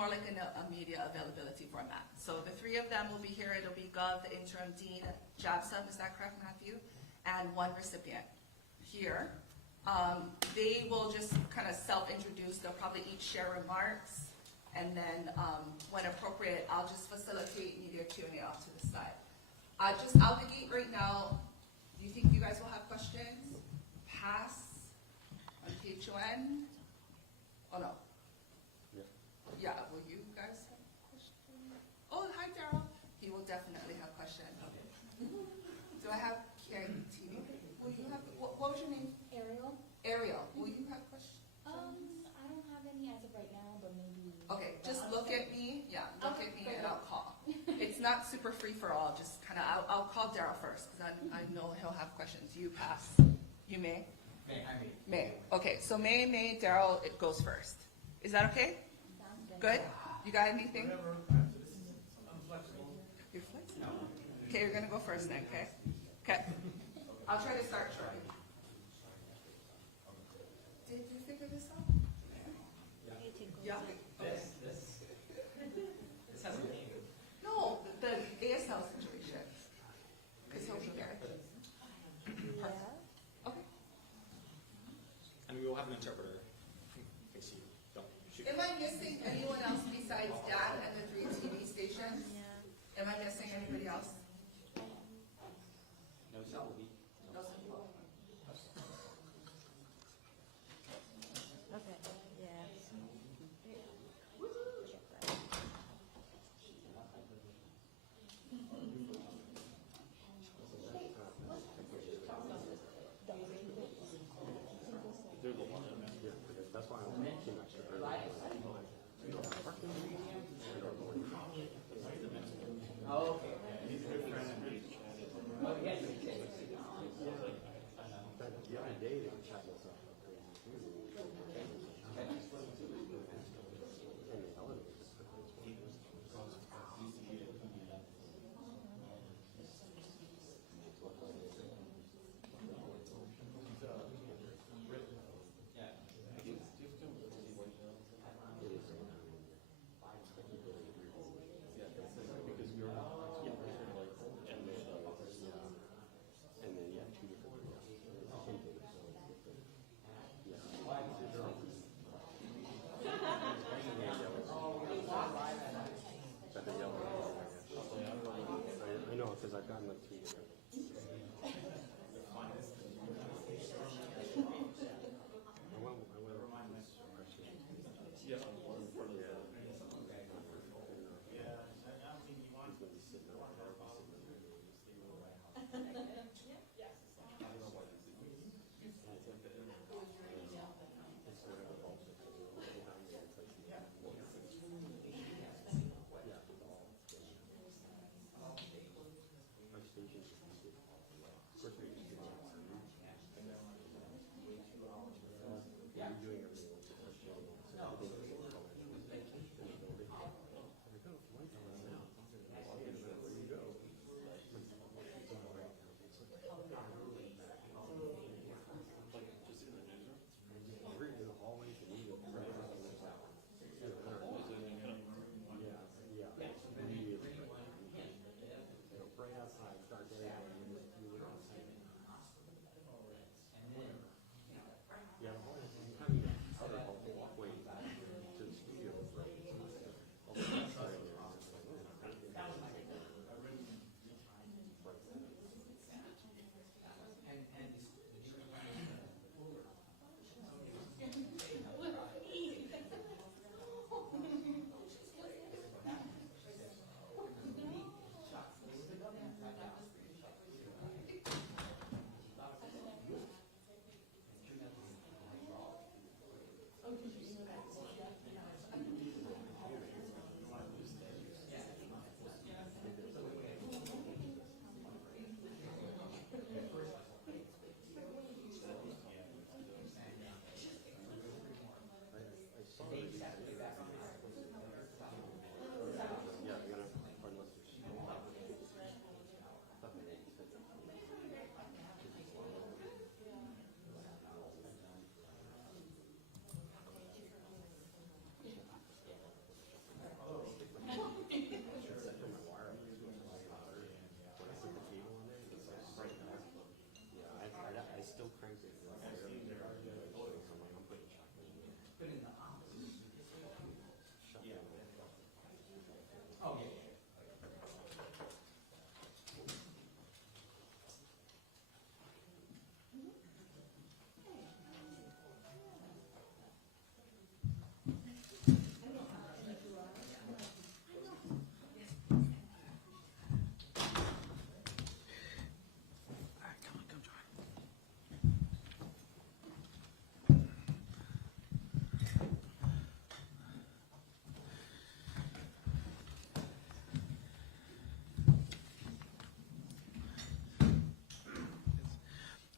more like a media availability format. So the three of them will be here. It'll be Gov, the interim dean, JABSA, is that correct, Matthew? And one recipient here. They will just kind of self-introduce. They'll probably each share remarks. And then when appropriate, I'll just facilitate media Q&A off to the side. Just out the gate right now, do you think you guys will have questions? Pass on PHON? Oh no. Yeah, will you guys have questions? Oh, hi Daryl. He will definitely have questions. Do I have KITV? Will you have, what was your name? Ariel? Ariel, will you have questions? I don't have any as of right now, but maybe. Okay, just look at me. Yeah, look at me and I'll call. It's not super free for all, just kind of, I'll call Daryl first because I know he'll have questions. You pass. You may? May, I may. May. Okay, so May, Daryl, it goes first. Is that okay? Good? You got anything? I'm flexible. You're flexible. Okay, you're gonna go first then, okay? Okay. I'll try to start shortly. Did you figure this out? Yeah. This has a name. No, the ASL situation. Because he'll be there. Okay. And we will have an interpreter in case you don't shoot. Am I missing anyone else besides Dad and the 3 TV stations? Am I missing anybody else? No, so will be. No, so you won't. Okay, yeah. That's why I'm making extra Oh, okay. Oh, yeah. The other day they were chatting us up. I know, because I've gotten like 2 years.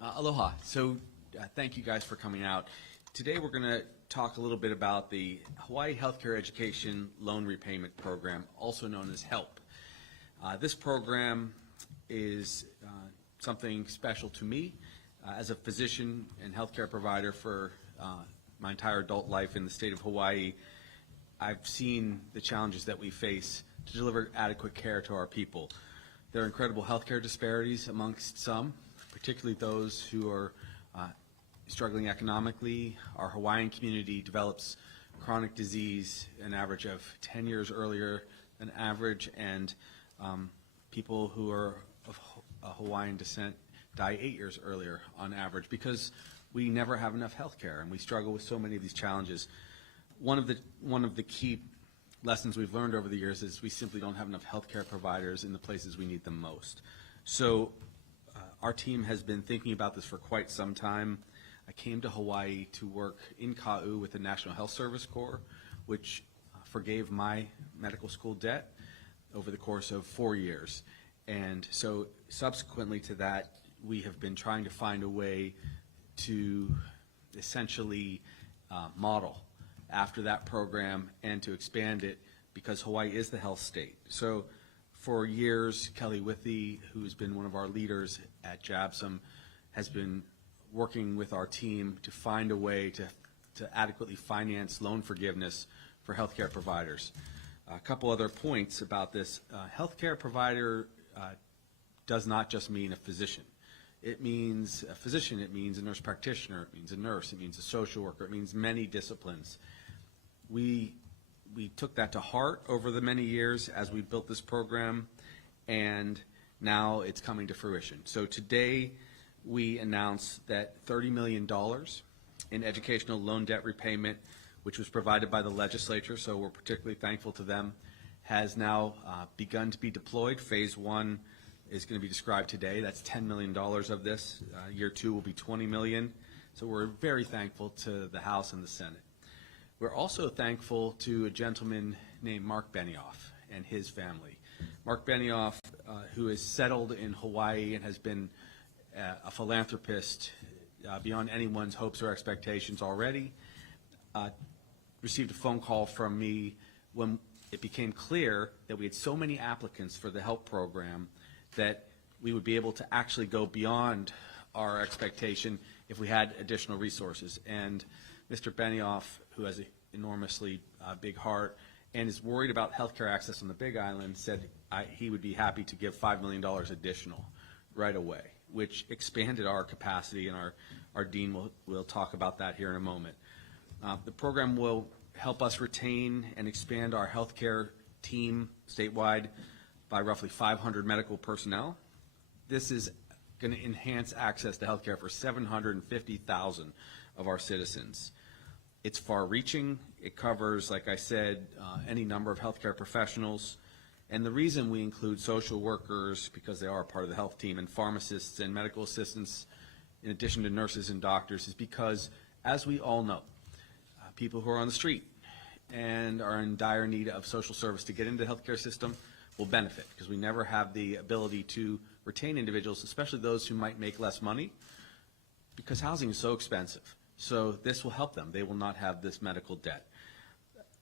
Aloha. So thank you guys for coming out. Today we're going to talk a little bit about the Hawaii Healthcare Education Loan Repayment Program, also known as HELP. This program is something special to me as a physician and healthcare provider for my entire adult life in the state of Hawaii. I've seen the challenges that we face to deliver adequate care to our people. There are incredible healthcare disparities amongst some, particularly those who are struggling economically. Our Hawaiian community develops chronic disease an average of 10 years earlier than average, and people who are of Hawaiian descent die 8 years earlier on average because we never have enough health care, and we struggle with so many of these challenges. One of the key lessons we've learned over the years is we simply don't have enough healthcare providers in the places we need them most. So our team has been thinking about this for quite some time. I came to Hawaii to work in Ka'u with the National Health Service Corps, which forgave my medical school debt over the course of 4 years. And so subsequently to that, we have been trying to find a way to essentially model after that program and to expand it, because Hawaii is the health state. So for years, Kelly Withy, who's been one of our leaders at JABSOM, has been working with our team to find a way to adequately finance loan forgiveness for healthcare providers. A couple other points about this. Healthcare provider does not just mean a physician. It means a physician, it means a nurse practitioner, it means a nurse, it means a social worker, it means many disciplines. We took that to heart over the many years as we built this program, and now it's coming to fruition. So today we announced that $30 million in educational loan debt repayment, which was provided by the legislature, so we're particularly thankful to them, has now begun to be deployed. Phase 1 is going to be described today. That's $10 million of this. Year 2 will be $20 million. So we're very thankful to the House and the Senate. We're also thankful to a gentleman named Mark Benioff and his family. Mark Benioff, who is settled in Hawaii and has been a philanthropist beyond anyone's hopes or expectations already, received a phone call from me when it became clear that we had so many applicants for the HELP program that we would be able to actually go beyond our expectation if we had additional resources. And Mr. Benioff, who has an enormously big heart and is worried about healthcare access on the Big Island, said he would be happy to give $5 million additional right away, which expanded our capacity, and our dean will talk about that here in a moment. The program will help us retain and expand our healthcare team statewide by roughly 500 medical personnel. This is going to enhance access to healthcare for 750,000 of our citizens. It's far-reaching. It covers, like I said, any number of healthcare professionals. And the reason we include social workers, because they are a part of the health team, and pharmacists and medical assistants, in addition to nurses and doctors, is because, as we all know, people who are on the street and are in dire need of social service to get into the healthcare system will benefit, because we never have the ability to retain individuals, especially those who might make less money, because housing is so expensive. So this will help them. They will not have this medical debt.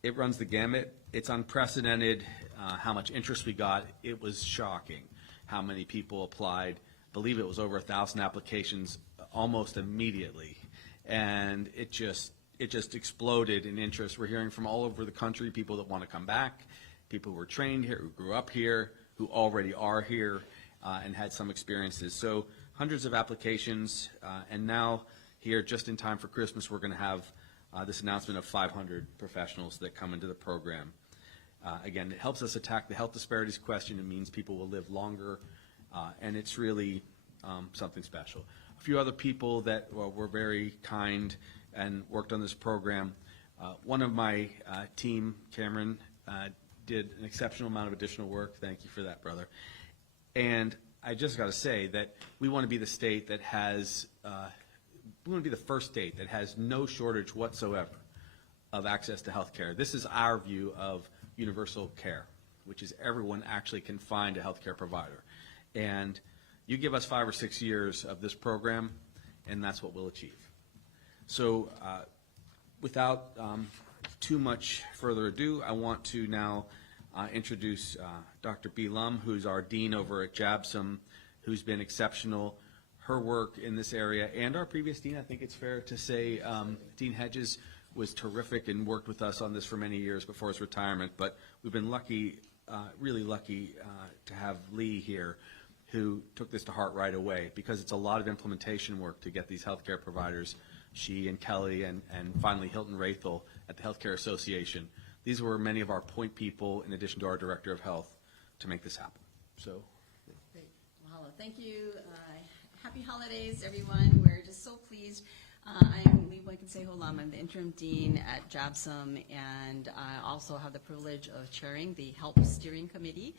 It runs the gamut. It's unprecedented how much interest we got. It was shocking how many people applied. I believe it was over 1,000 applications almost immediately. And it just exploded in interest. We're hearing from all over the country, people that want to come back, people who were trained here, who grew up here, who already are here and had some experiences. So hundreds of applications, and now here, just in time for Christmas, we're going to have this announcement of 500 professionals that come into the program. Again, it helps us attack the health disparities question. It means people will live longer, and it's really something special. A few other people that were very kind and worked on this program. One of my team, Cameron, did an exceptional amount of additional work. Thank you for that, brother. And I just got to say that we want to be the state that has we want to be the first state that has no shortage whatsoever of access to health care. This is our view of universal care, which is everyone actually can find a health care provider. And you give us 5 or 6 years of this program, and that's what we'll achieve. So without too much further ado, I want to now introduce Dr. B. Lum, who's our dean over at JABSOM, who's been exceptional. Her work in this area, and our previous dean, I think it's fair to say, Dean Hedges was terrific and worked with us on this for many years before his retirement, but we've been lucky, really lucky to have Lee here, who took this to heart right away, because it's a lot of implementation work to get these healthcare providers, she and Kelly and finally Hilton Rathel at the Healthcare Association. These were many of our point people, in addition to our Director of Health, to make this happen. So. Great. Mahalo. Thank you. Happy holidays, everyone. We're just so pleased. I am Lee Boykinseho-Lum. I'm the interim dean at JABSOM, and I also have the privilege of chairing the HELP Steering Committee.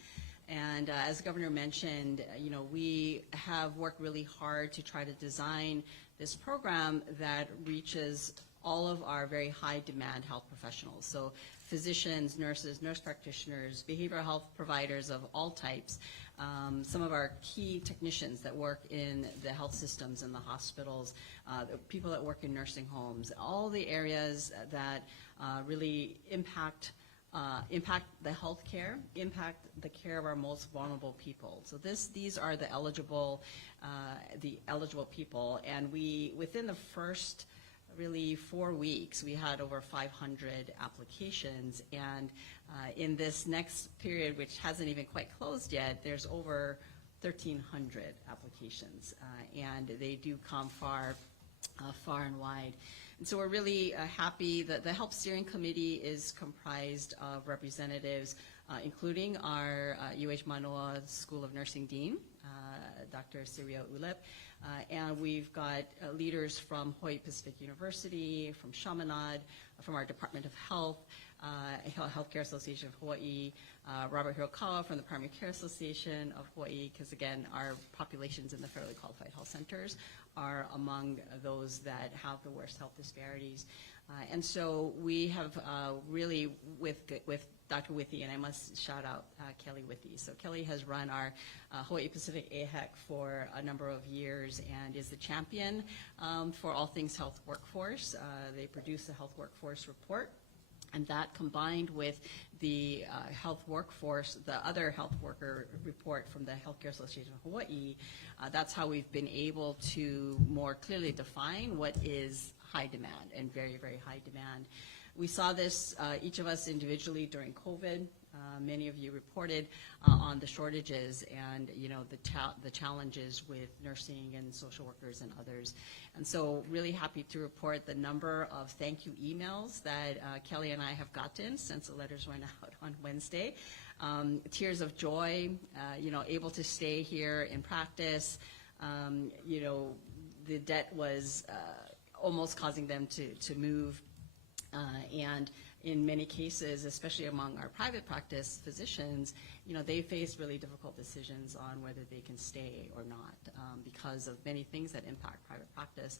And as the governor mentioned, we have worked really hard to try to design this program that reaches all of our very high demand health professionals. So physicians, nurses, nurse practitioners, behavioral health providers of all types, some of our key technicians that work in the health systems and the hospitals, the people that work in nursing homes, all the areas that really impact the health care, impact the care of our most vulnerable people. So these are the eligible people, and within the first really 4 weeks, we had over 500 applications, and in this next period, which hasn't even quite closed yet, there's over 1,300 applications, and they do come far and wide. And so we're really happy that the HELP Steering Committee is comprised of representatives, including our UH Manoa School of Nursing Dean, Dr. Siria Ulep, and we've got leaders from Hawaii Pacific University, from Chaminade, from our Department of Health, Healthcare Association of Hawaii, Robert Hirokawa from the Primary Care Association of Hawaii, because again, our populations in the federally qualified health centers are among those that have the worst health disparities. And so we have really, with Dr. Withy, and I must shout out Kelly Withy. So Kelly has run our Hawaii Pacific AHEC for a number of years and is the champion for all things health workforce. They produce a health workforce report, and that combined with the health workforce, the other health worker report from the Healthcare Association of Hawaii, that's how we've been able to more clearly define what is high demand and very, very high demand. We saw this, each of us individually during COVID. Many of you reported on the shortages and the challenges with nursing and social workers and others. And so really happy to report the number of thank you emails that Kelly and I have gotten since the letters went out on Wednesday. Tears of joy, able to stay here in practice. The debt was almost causing them to move. And in many cases, especially among our private practice physicians, they face really difficult decisions on whether they can stay or not because of many things that impact private practice.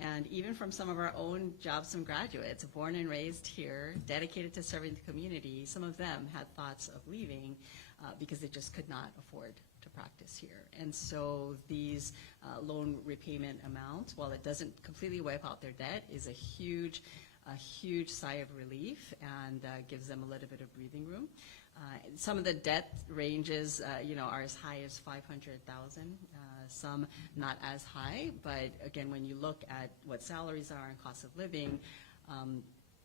And even from some of our own JABSOM graduates, born and raised here, dedicated to serving the community, some of them had thoughts of leaving because they just could not afford to practice here. And so these loan repayment amounts, while it doesn't completely wipe out their debt, is a huge sigh of relief and gives them a little bit of breathing room. Some of the debt ranges, are as high as $500,000. Some not as high, but again, when you look at what salaries are and cost of living,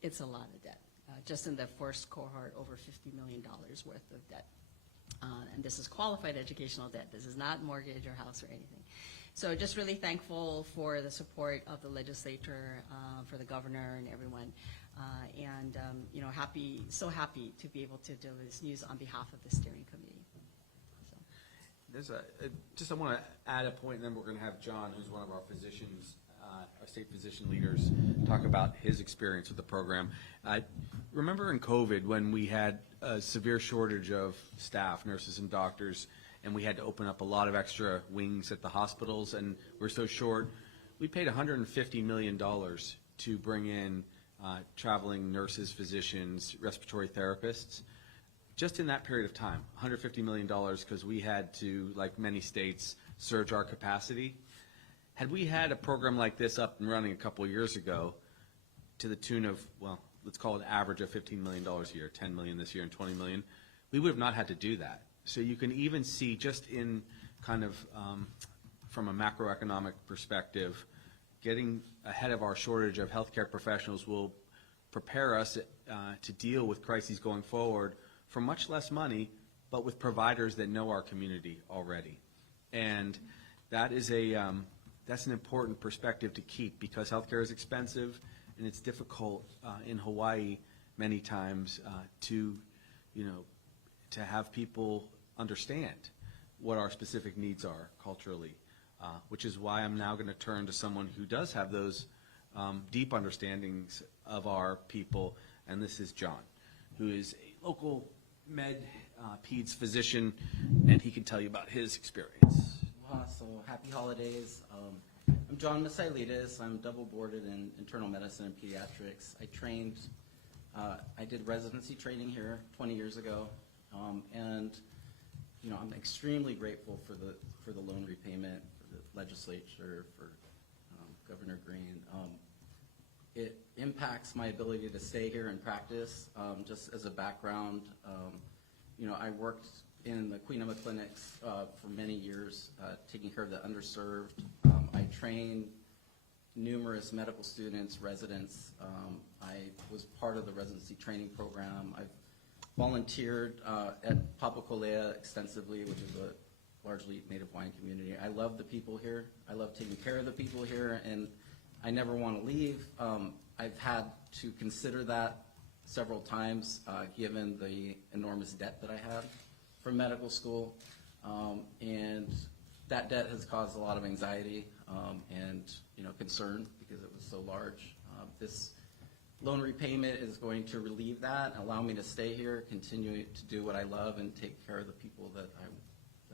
it's a lot of debt. Just in the first cohort, over $50 million worth of debt. And this is qualified educational debt. This is not mortgage or house or anything. So just really thankful for the support of the legislature, for the governor and everyone, and so happy to be able to deliver this news on behalf of the steering committee. So. I want to add a point, and then we're going to have John, who's one of our physicians, our state physician leaders, talk about his experience with the program. Remember in COVID when we had a severe shortage of staff, nurses and doctors, and we had to open up a lot of extra wings at the hospitals, and we're so short. We paid $150 million to bring in traveling nurses, physicians, respiratory therapists. Just in that period of time, $150 million, because we had to, like many states, surge our capacity. Had we had a program like this up and running a couple of years ago to the tune of, well, let's call it average of $15 million a year, 10 million this year and 20 million, we would have not had to do that. So you can even see just in kind of from a macroeconomic perspective, getting ahead of our shortage of healthcare professionals will prepare us to deal with crises going forward for much less money, but with providers that know our community already. And that is that's an important perspective to keep, because healthcare is expensive and it's difficult in Hawaii many times to have people understand what our specific needs are culturally, which is why I'm now going to turn to someone who does have those deep understandings of our people, and this is John, who is a local peds physician, and he can tell you about his experience. So happy holidays. I'm John Misailidis. I'm double boarded in internal medicine and pediatrics. I did residency training here 20 years ago, and I'm extremely grateful for the loan repayment, for the legislature, for Governor Green. It impacts my ability to stay here and practice. Just as a background, I worked in the Queen Emma clinics for many years, taking care of the underserved. I trained numerous medical students, residents. I was part of the residency training program. I've volunteered at Papakolea extensively, which is a largely Native Hawaiian community. I love the people here. I love taking care of the people here, and I never want to leave. I've had to consider that several times, given the enormous debt that I had from medical school, and that debt has caused a lot of anxiety and concern because it was so large. This loan repayment is going to relieve that, allow me to stay here, continue to do what I love, and take care of the people that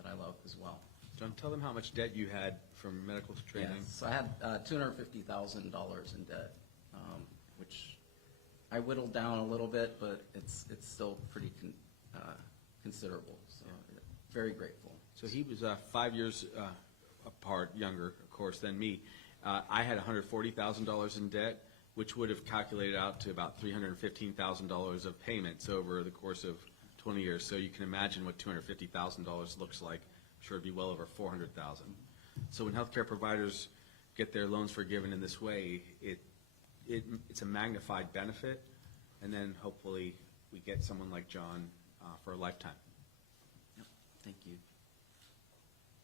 I love as well. John, tell them how much debt you had from medical training. Yes, so I had $250,000 in debt, which I whittled down a little bit, but it's still pretty considerable. So very grateful. So he was 5 years apart, younger, of course, than me. I had $140,000 in debt, which would have calculated out to about $315,000 of payments over the course of 20 years. So you can imagine what $250,000 looks like. I'm sure it'd be well over $400,000. So when healthcare providers get their loans forgiven in this way, it's a magnified benefit, and then hopefully we get someone like John for a lifetime. Yep. Thank you.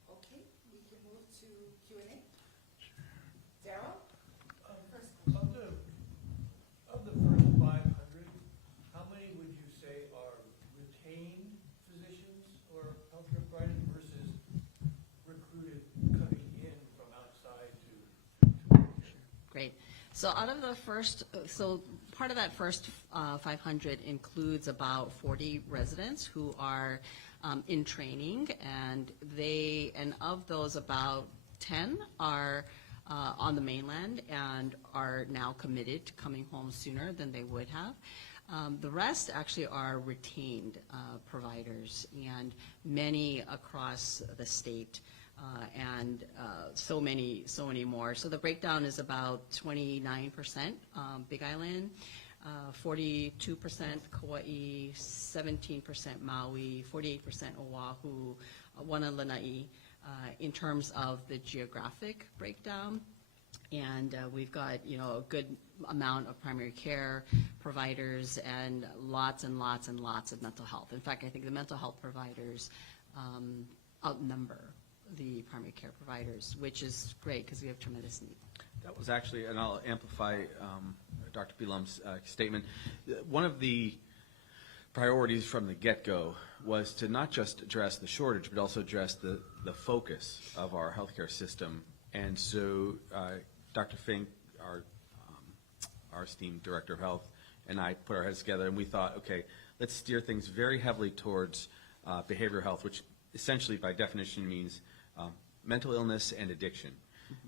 Okay, we can move to Q&A. Daryl? First. Of the first 500, how many would you say are retained physicians or healthcare providers versus recruited coming in from outside to? Great. So out of the first, so part of that first 500 includes about 40 residents who are in training, and of those, about 10 are on the mainland and are now committed to coming home sooner than they would have. The rest actually are retained providers, and many across the state, and so many more. So the breakdown is about 29% Big Island, 42% Kauai, 17% Maui, 48% Oahu, one on Lanai, in terms of the geographic breakdown. And we've got, a good amount of primary care providers and lots of mental health. In fact, I think the mental health providers outnumber the primary care providers, which is great because we have tremendous need. That was actually, and I'll amplify Dr. Pilum's statement. One of the priorities from the get-go was to not just address the shortage, but also address the focus of our healthcare system. And so Dr. Fink, our esteemed Director of Health, and I put our heads together, and we thought, okay, let's steer things very heavily towards behavioral health, which essentially by definition means mental illness and addiction.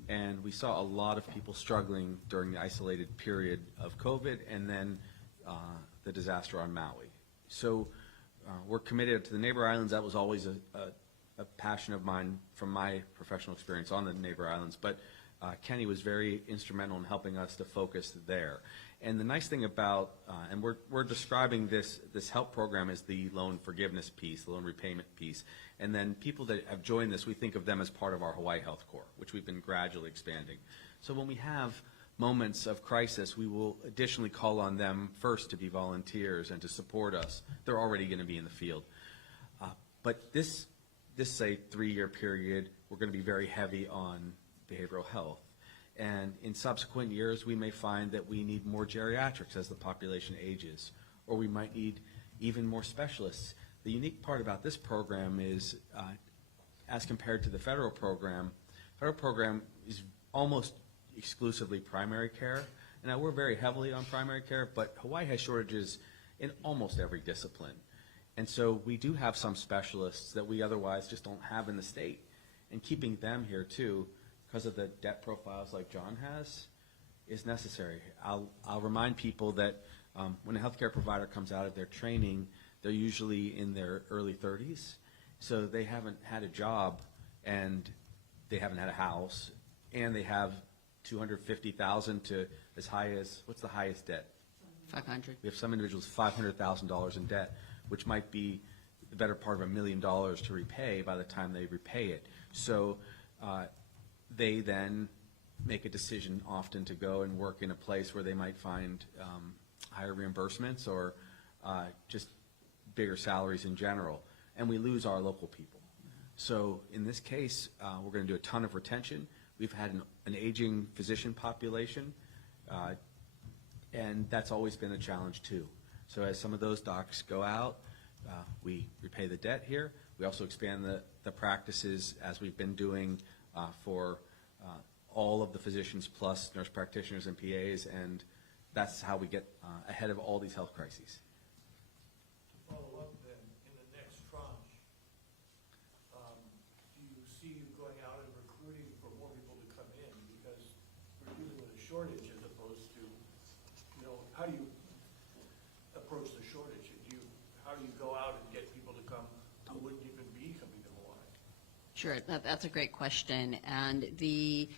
And we saw a lot of people struggling during the isolated period of COVID and then the disaster on Maui. So we're committed to the neighbor islands. That was always a passion of mine from my professional experience on the neighbor islands. But Kenny was very instrumental in helping us to focus there. And the nice thing about, and we're describing this help program as the loan forgiveness piece, the loan repayment piece. And then people that have joined this, we think of them as part of our Hawaii Health Corps, which we've been gradually expanding. So when we have moments of crisis, we will additionally call on them first to be volunteers and to support us. They're already going to be in the field. But this say 3-year period, we're going to be very heavy on behavioral health. And in subsequent years, we may find that we need more geriatrics as the population ages, or we might need even more specialists. The unique part about this program is, as compared to the federal program is almost exclusively primary care. Now, we're very heavily on primary care, but Hawaii has shortages in almost every discipline. And so we do have some specialists that we otherwise just don't have in the state. And keeping them here, too, because of the debt profiles like John has, is necessary. I'll remind people that when a healthcare provider comes out of their training, they're usually in their early 30s. So they haven't had a job, and they haven't had a house, and they have $250,000 to as high as, what's the highest debt? 500. We have some individuals $500,000 in debt, which might be the better part of $1 million to repay by the time they repay it. So they then make a decision often to go and work in a place where they might find higher reimbursements or just bigger salaries in general. And we lose our local people. So in this case, we're going to do a ton of retention. We've had an aging physician population, and that's always been a challenge too. So as some of those docs go out, we repay the debt here. We also expand the practices as we've been doing for all of the physicians plus nurse practitioners and PAs, and that's how we get ahead of all these health crises. To follow up then, in the next tranche, do you see you going out and recruiting for more people to come in? Because we're dealing with a shortage as opposed to, how do you approach the shortage? How do you go out and get people to come who wouldn't even be coming to Hawaii? Sure, that's a great question. And the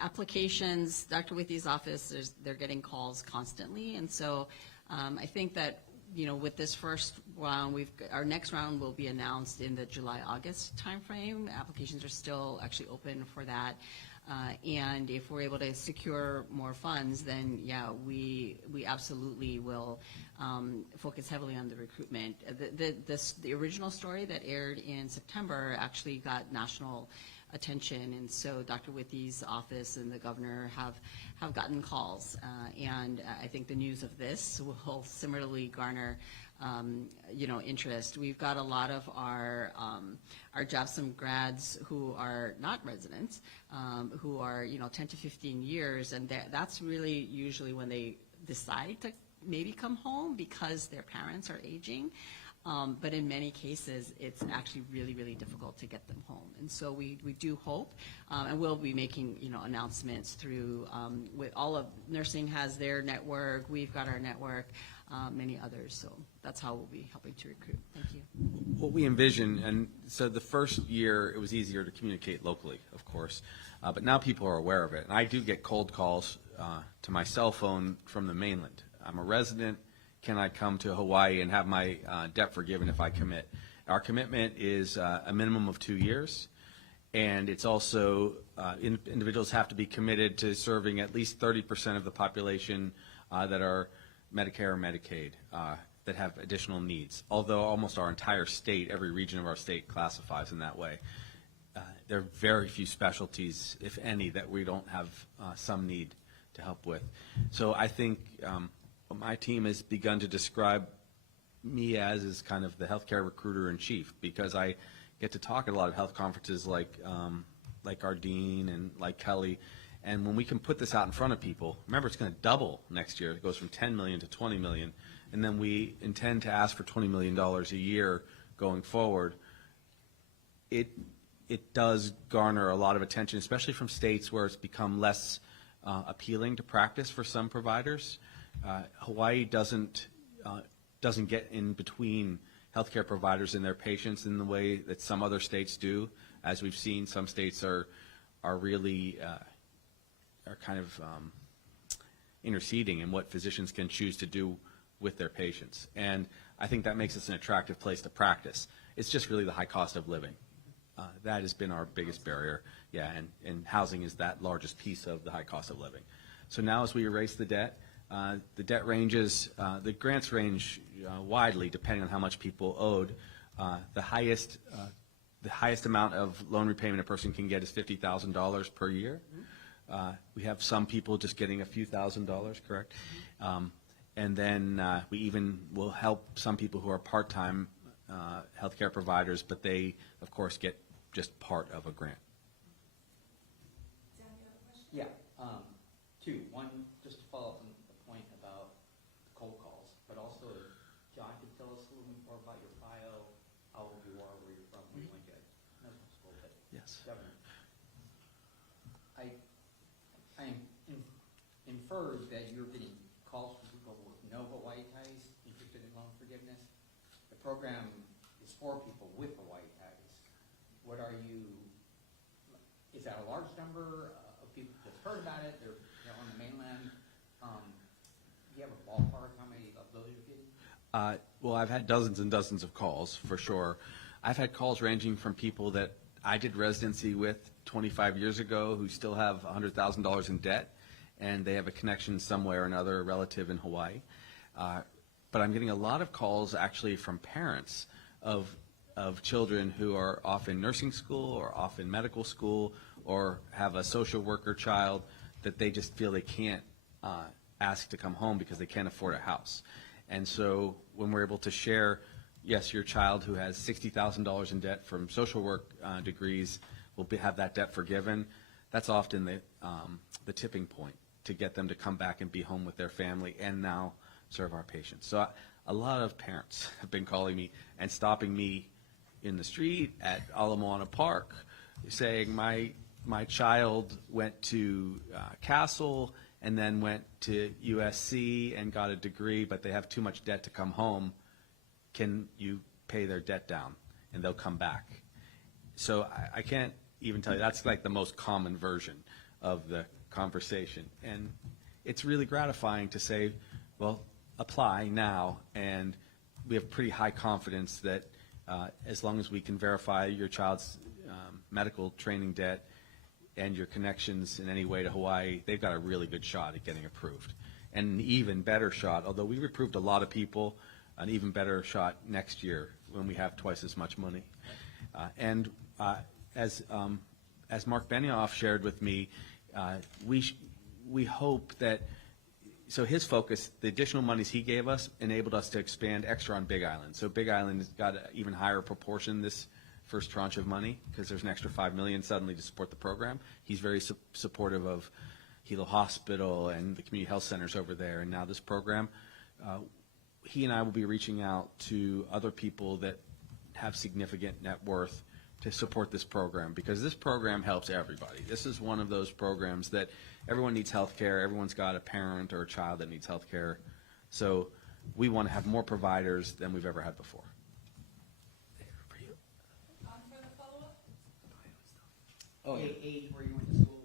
applications, Dr. Withy's office, they're getting calls constantly. And so I think that, with this first round, our next round will be announced in the July-August timeframe. Applications are still actually open for that. And if we're able to secure more funds, then yeah, we absolutely will focus heavily on the recruitment. The original story that aired in September actually got national attention, and so Dr. Withy's office and the governor have gotten calls, and I think the news of this will similarly garner interest. We've got a lot of our JABSOM grads who are not residents, who are 10 to 15 years, and that's really usually when they decide to maybe come home because their parents are aging. But in many cases, it's actually really, really difficult to get them home. And so we do hope, and we'll be making, announcements through, with all of, nursing has their network, we've got our network, many others. So that's how we'll be helping to recruit. Thank you. What we envision, and so the first year, it was easier to communicate locally, of course, but now people are aware of it. And I do get cold calls to my cell phone from the mainland. I'm a resident. Can I come to Hawaii and have my debt forgiven if I commit? Our commitment is a minimum of 2 years, and it's also individuals have to be committed to serving at least 30% of the population that are Medicare or Medicaid that have additional needs, although almost our entire state, every region of our state classifies in that way. There are very few specialties, if any, that we don't have some need to help with. So I think my team has begun to describe me as kind of the healthcare recruiter in chief, because I get to talk at a lot of health conferences like our dean and like Kelly, and when we can put this out in front of people, remember it's going to double next year. It goes from 10 million to 20 million, and then we intend to ask for $20 million a year going forward. It does garner a lot of attention, especially from states where it's become less appealing to practice for some providers. Hawaii doesn't get in between healthcare providers and their patients in the way that some other states do. As we've seen, some states are really kind of interceding in what physicians can choose to do with their patients. And I think that makes us an attractive place to practice. It's just really the high cost of living. That has been our biggest barrier. Yeah, and housing is that largest piece of the high cost of living. So now as we erase the debt ranges, the grants range widely depending on how much people owed. The highest amount of loan repayment a person can get is $50,000 per year. We have some people just getting a few $1,000s, correct? And then we even will help some people who are part-time healthcare providers, but they, of course, get just part of a grant. Dan, you have a question? Yeah, two. One, just to follow up on the point about cold calls, but also if John could tell us a little bit more about your bio, how old you are, where you're from, where you went to medical school, but Yes. Governor, I inferred that you're getting calls from people with no Hawaii ties interested in loan forgiveness. The program is for people with Hawaii ties. What are you, is that a large number of people that have heard about it, they're on the mainland? Do you have a ballpark, how many of those you're getting? Well, I've had dozens and dozens of calls, for sure. I've had calls ranging from people that I did residency with 25 years ago who still have $100,000 in debt, and they have a connection somewhere or another, a relative in Hawaii. But I'm getting a lot of calls actually from parents of children who are off in nursing school or off in medical school or have a social worker child that they just feel they can't ask to come home because they can't afford a house. And so when we're able to share, yes, your child who has $60,000 in debt from social work degrees will have that debt forgiven, that's often the tipping point to get them to come back and be home with their family and now serve our patients. So a lot of parents have been calling me and stopping me in the street at Ala Moana Park saying my child went to Castle and then went to USC and got a degree, but they have too much debt to come home. Can you pay their debt down? And they'll come back. So I can't even tell you, that's like the most common version of the conversation. And it's really gratifying to say, well, apply now, and we have pretty high confidence that as long as we can verify your child's medical training debt and your connections in any way to Hawaii, they've got a really good shot at getting approved. And an even better shot, although we've approved a lot of people, an even better shot next year when we have twice as much money. As Mark Benioff shared with me, we hope that, so his focus, the additional monies he gave us enabled us to expand extra on Big Island. So Big Island has got an even higher proportion this first tranche of money because there's an extra $5 million suddenly to support the program. He's very supportive of Hilo Hospital and the community health centers over there, and now this program. He and I will be reaching out to other people that have significant net worth to support this program, because this program helps everybody. This is one of those programs that everyone needs health care. Everyone's got a parent or a child that needs health care. So we want to have more providers than we've ever had before. For the follow-up? Oh, yeah. Age where you went to school?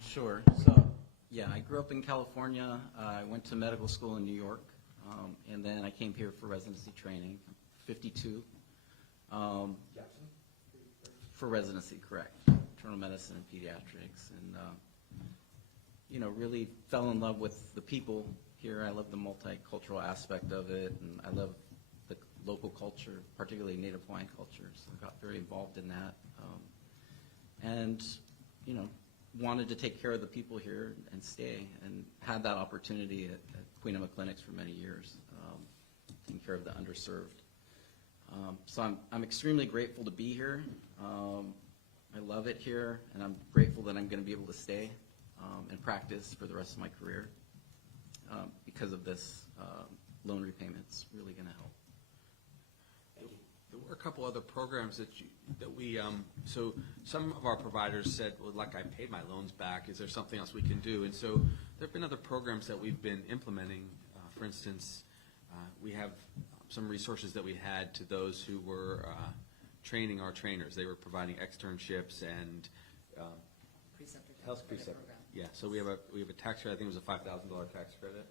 Sure. So, yeah, I grew up in California. I went to medical school in New York, and then I came here for residency training. 52. Jackson? For residency, correct. Internal medicine and pediatrics, and really fell in love with the people here. I love the multicultural aspect of it, and I love the local culture, particularly Native Hawaiian culture. So I got very involved in that, and wanted to take care of the people here and stay, and had that opportunity at Queen Emma Clinics for many years, taking care of the underserved. So I'm extremely grateful to be here. I love it here, and I'm grateful that I'm going to be able to stay and practice for the rest of my career because of this loan repayment's really going to help. There were a couple other programs that we so some of our providers said, well, like, I paid my loans back, is there something else we can do? And so there have been other programs that we've been implementing. For instance, we have some resources that we had to those who were training our trainers. They were providing externships and Preceptor health credit precept. program. Yeah, so we have a tax credit, I think it was a $5,000 tax credit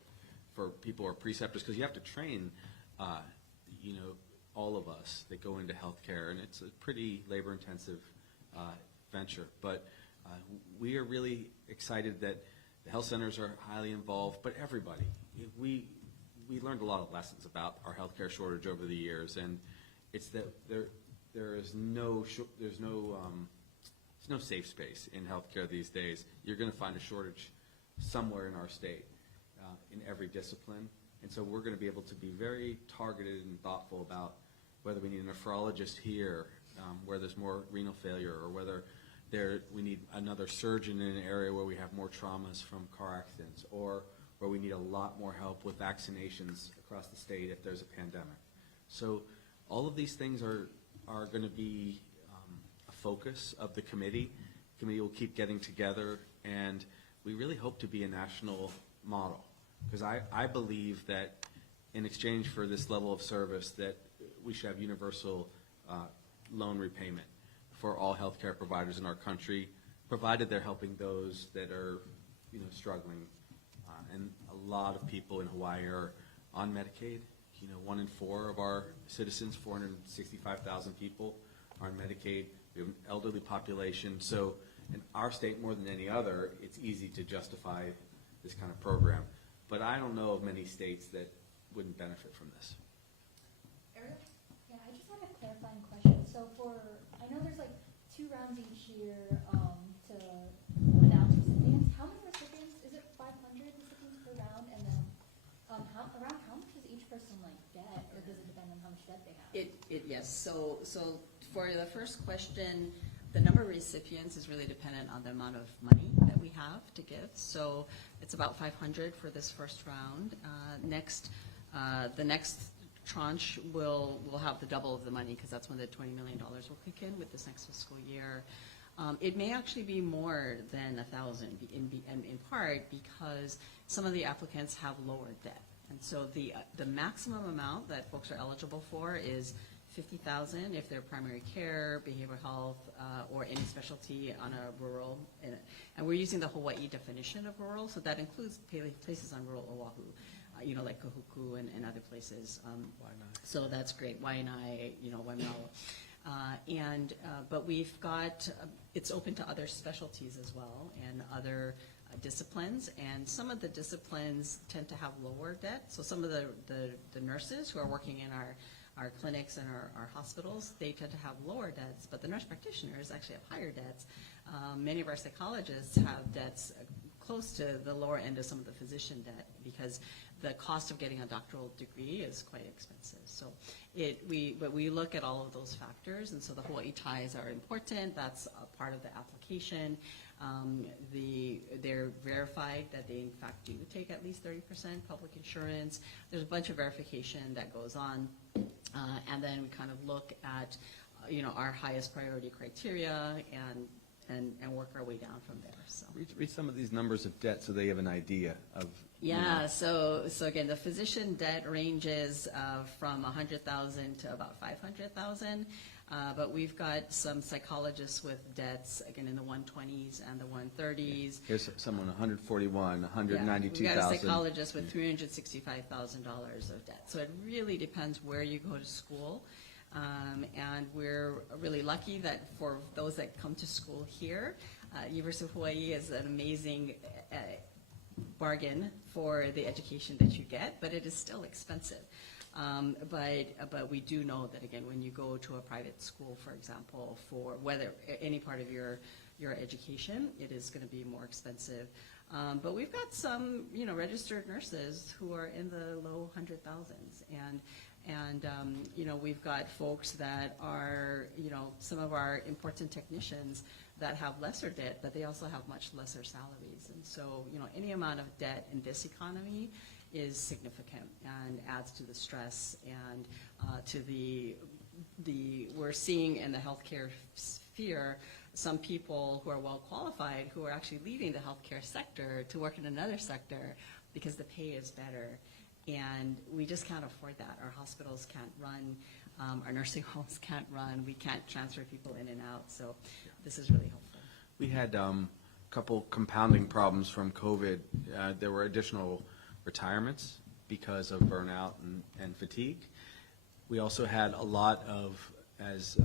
for people who are preceptors, because you have to train, all of us that go into healthcare, and it's a pretty labor-intensive venture. But we are really excited that the health centers are highly involved, but everybody. We learned a lot of lessons about our healthcare shortage over the years, and it's that there's no safe space in healthcare these days. You're going to find a shortage somewhere in our state, in every discipline. And so we're going to be able to be very targeted and thoughtful about whether we need a nephrologist here, where there's more renal failure, or whether we need another surgeon in an area where we have more traumas from car accidents, or where we need a lot more help with vaccinations across the state if there's a pandemic. So all of these things are going to be a focus of the committee. The committee will keep getting together, and we really hope to be a national model, because I believe that in exchange for this level of service that we should have universal loan repayment for all healthcare providers in our country, provided they're helping those that are struggling. And a lot of people in Hawaii are on Medicaid. 1 in 4 of our citizens, 465,000 people, are on Medicaid. We have an elderly population. So in our state, more than any other, it's easy to justify this kind of program. But I don't know of many states that wouldn't benefit from this. Ariel? Yeah, I just had a clarifying question. So I know there's like 2 rounds each year to announce recipients. How many recipients? Is it 500 recipients per round? And then around how much does each person get, or does it depend on how much debt they have? Yes, so for the first question, the number of recipients is really dependent on the amount of money that we have to give. So it's about 500 for this first round. The next tranche will have the double of the money, because that's when the $20 million will kick in with this next fiscal year. It may actually be more than 1,000 in part because some of the applicants have lower debt. And so the maximum amount that folks are eligible for is $50,000 if they're primary care, behavioral health, or any specialty on a rural. And we're using the Hawaiʻi definition of rural, so that includes places on rural Oahu, like Kahuku and other places. So that's great. Waianae, Waimau. But we've got, it's open to other specialties as well and other disciplines, and some of the disciplines tend to have lower debt. So some of the nurses who are working in our clinics and our hospitals, they tend to have lower debts, but the nurse practitioners actually have higher debts. Many of our psychologists have debts close to the lower end of some of the physician debt, because the cost of getting a doctoral degree is quite expensive. So but we look at all of those factors, and so the Hawaiʻi ties are important. That's a part of the application. They're verified that they in fact do take at least 30% public insurance. There's a bunch of verification that goes on, and then we kind of look at our highest priority criteria and work our way down from there. So Read some of these numbers of debt so they have an idea of. Yeah, so again, the physician debt ranges from $100,000 to about $500,000. But we've got some psychologists with debts, again, in the 120s and the 130s. Here's someone, 141, 192,000. We've got a psychologist with $365,000 of debt. So it really depends where you go to school. And we're really lucky that for those that come to school here, University of Hawaii is an amazing bargain for the education that you get, but it is still expensive. But we do know that, again, when you go to a private school, for example, for whether any part of your education, it is going to be more expensive. But we've got some, registered nurses who are in the low 100,000s, and we've got folks that are, some of our important technicians that have lesser debt, but they also have much lesser salaries. And so, any amount of debt in this economy is significant and adds to the stress and to we're seeing in the healthcare sphere some people who are well qualified who are actually leaving the healthcare sector to work in another sector because the pay is better. And we just can't afford that. Our hospitals can't run, our nursing homes can't run, we can't transfer people in and out. So this is really helpful. We had couple compounding problems from COVID. There were additional retirements because of burnout and fatigue. We also had a lot of, as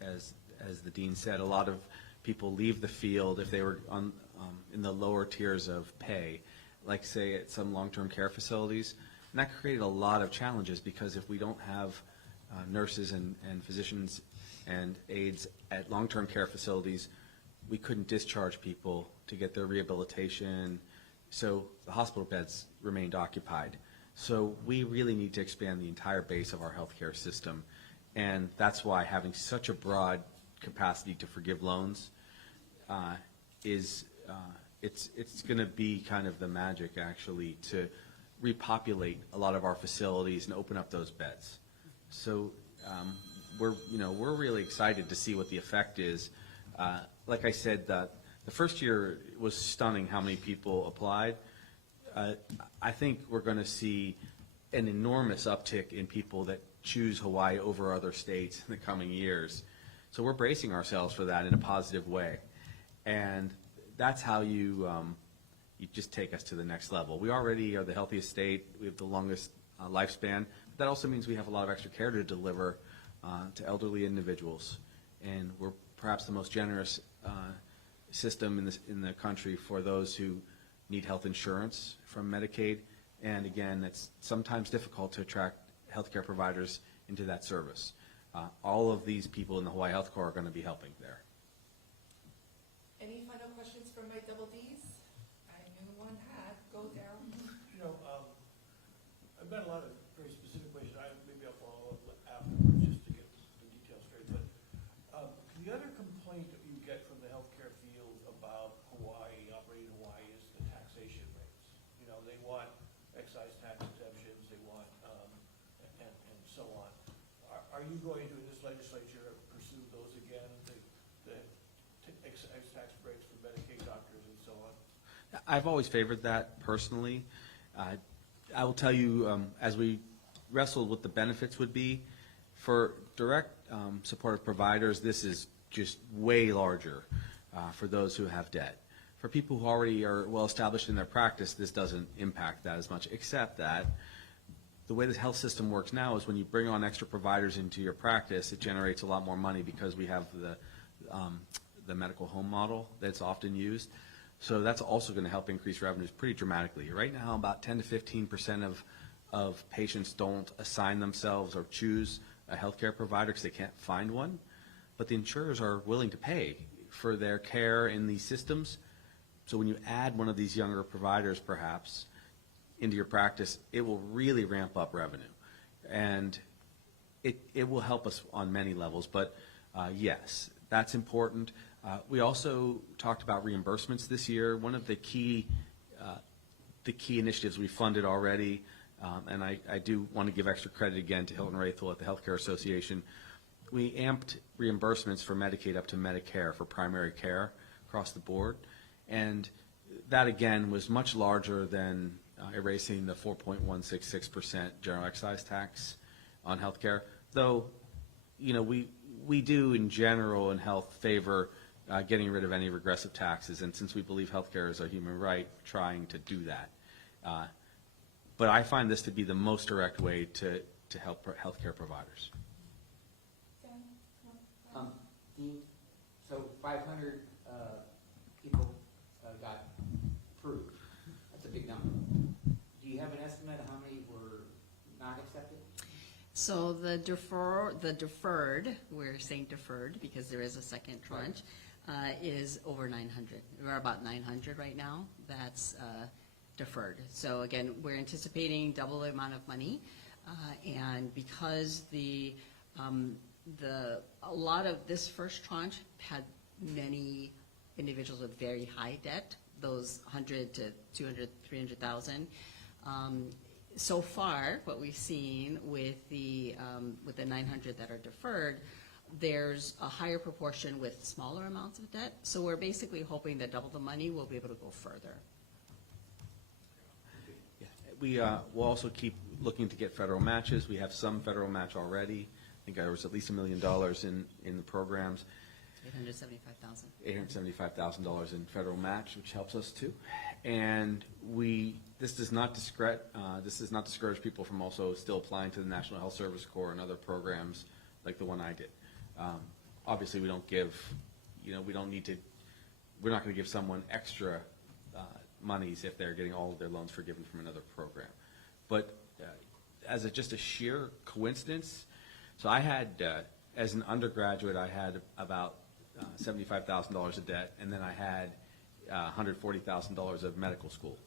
the dean said, a lot of people leave the field if they were on in the lower tiers of pay, like say at some long-term care facilities, and that created a lot of challenges because if we don't have nurses and physicians and aides at long-term care facilities, we couldn't discharge people to get their rehabilitation, so the hospital beds remained occupied. So we really need to expand the entire base of our healthcare system, and that's why having such a broad capacity to forgive loans it's going to be kind of the magic actually to repopulate a lot of our facilities and open up those beds. So we're really excited to see what the effect is. Like I said, the first year was stunning how many people applied. I think we're going to see an enormous uptick in people that choose Hawaii over other states in the coming years. So we're bracing ourselves for that in a positive way. And that's how you just take us to the next level. We already are the healthiest state. We have the longest lifespan. But that also means we have a lot of extra care to deliver to elderly individuals. And we're perhaps the most generous system in the country for those who need health insurance from Medicaid. And again, it's sometimes difficult to attract healthcare providers into that service. All of these people in the Hawaii Health Corps are going to be helping there. Any final questions from my double Ds? I knew one had. Go, Daryl. You know, I've got a lot of very specific questions. Maybe I'll follow up afterwards just to get the details straight. But the other complaint that you get from the healthcare field about Hawaii, operating Hawaii, is the taxation rates. You know, they want excise tax exemptions, they want, and so on. Are you going to, in this legislature, pursue those again, the excise tax breaks for Medicaid doctors and so on? I've always favored that personally. I will tell you, as we wrestled what the benefits would be, for direct supportive providers, this is just way larger for those who have debt. For people who already are well established in their practice, this doesn't impact that as much, except that the way the health system works now is when you bring on extra providers into your practice, it generates a lot more money because we have the medical home model that's often used. So that's also going to help increase revenues pretty dramatically. Right now, about 10 to 15% of patients don't assign themselves or choose a healthcare provider because they can't find one. But the insurers are willing to pay for their care in these systems. So when you add one of these younger providers, perhaps, into your practice, it will really ramp up revenue. And it will help us on many levels. But yes, that's important. We also talked about reimbursements this year. One of the key initiatives we funded already, and I do want to give extra credit again to Hilton Rathel at the Healthcare Association. We amped reimbursements for Medicaid up to Medicare for primary care across the board. And that, again, was much larger than erasing the 4.166% general excise tax on healthcare. Though, you know, we do in general in health favor getting rid of any regressive taxes, and since we believe healthcare is a human right, trying to do that. But I find this to be the most direct way to help healthcare providers. Dean, so 500 people got approved. That's a big number. Do you have an estimate of how many were not accepted? So the deferred, we're saying deferred because there is a second tranche, is over 900. We're about 900 right now. That's deferred. So again, we're anticipating double the amount of money, and because a lot of this first tranche had many individuals with very high debt, those 100 to 200, 300,000. So far, what we've seen with the 900 that are deferred, there's a higher proportion with smaller amounts of debt. So we're basically hoping that double the money will be able to go further. Yeah. We will also keep looking to get federal matches. We have some federal match already. I think there was at least $1 million in the programs. $875,000. $875,000 in federal match, which helps us too. And this does not discourage people from also still applying to the National Health Service Corps and other programs like the one I did. Obviously, we don't give, we're not going to give someone extra monies if they're getting all of their loans forgiven from another program. But as just a sheer coincidence, so I had, as an undergraduate, I had about $75,000 of debt, and then I had $140,000 of medical school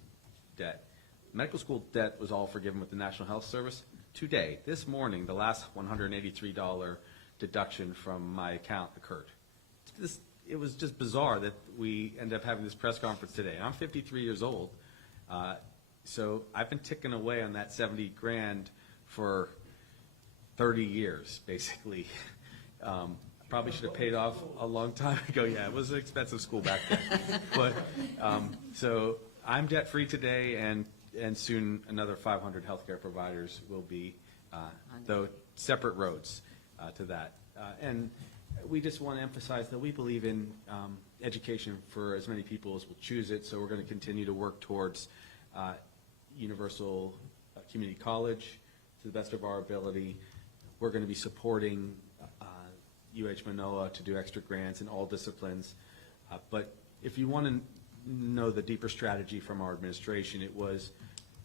debt. Medical school debt was all forgiven with the National Health Service. Today, this morning, the last $183 deduction from my account occurred. It was just bizarre that we end up having this press conference today. I'm 53 years old, so I've been ticking away on that 70 grand for 30 years, basically. Probably should have paid off a long time ago. Yeah, it was an expensive school back then. But so I'm debt free today, and soon another 500 healthcare providers will be, though separate roads to that. And we just want to emphasize that we believe in education for as many people as will choose it. So we're going to continue to work towards universal community college to the best of our ability. We're going to be supporting UH Manoa to do extra grants in all disciplines. But if you want to know the deeper strategy from our administration, it was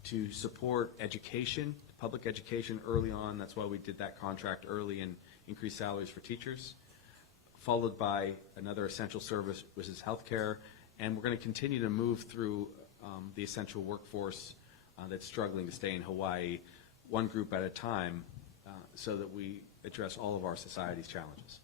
to support education, public education early on. That's why we did that contract early and increased salaries for teachers, followed by another essential service, which is healthcare. And we're going to continue to move through the essential workforce that's struggling to stay in Hawaii, one group at a time, so that we address all of our society's challenges.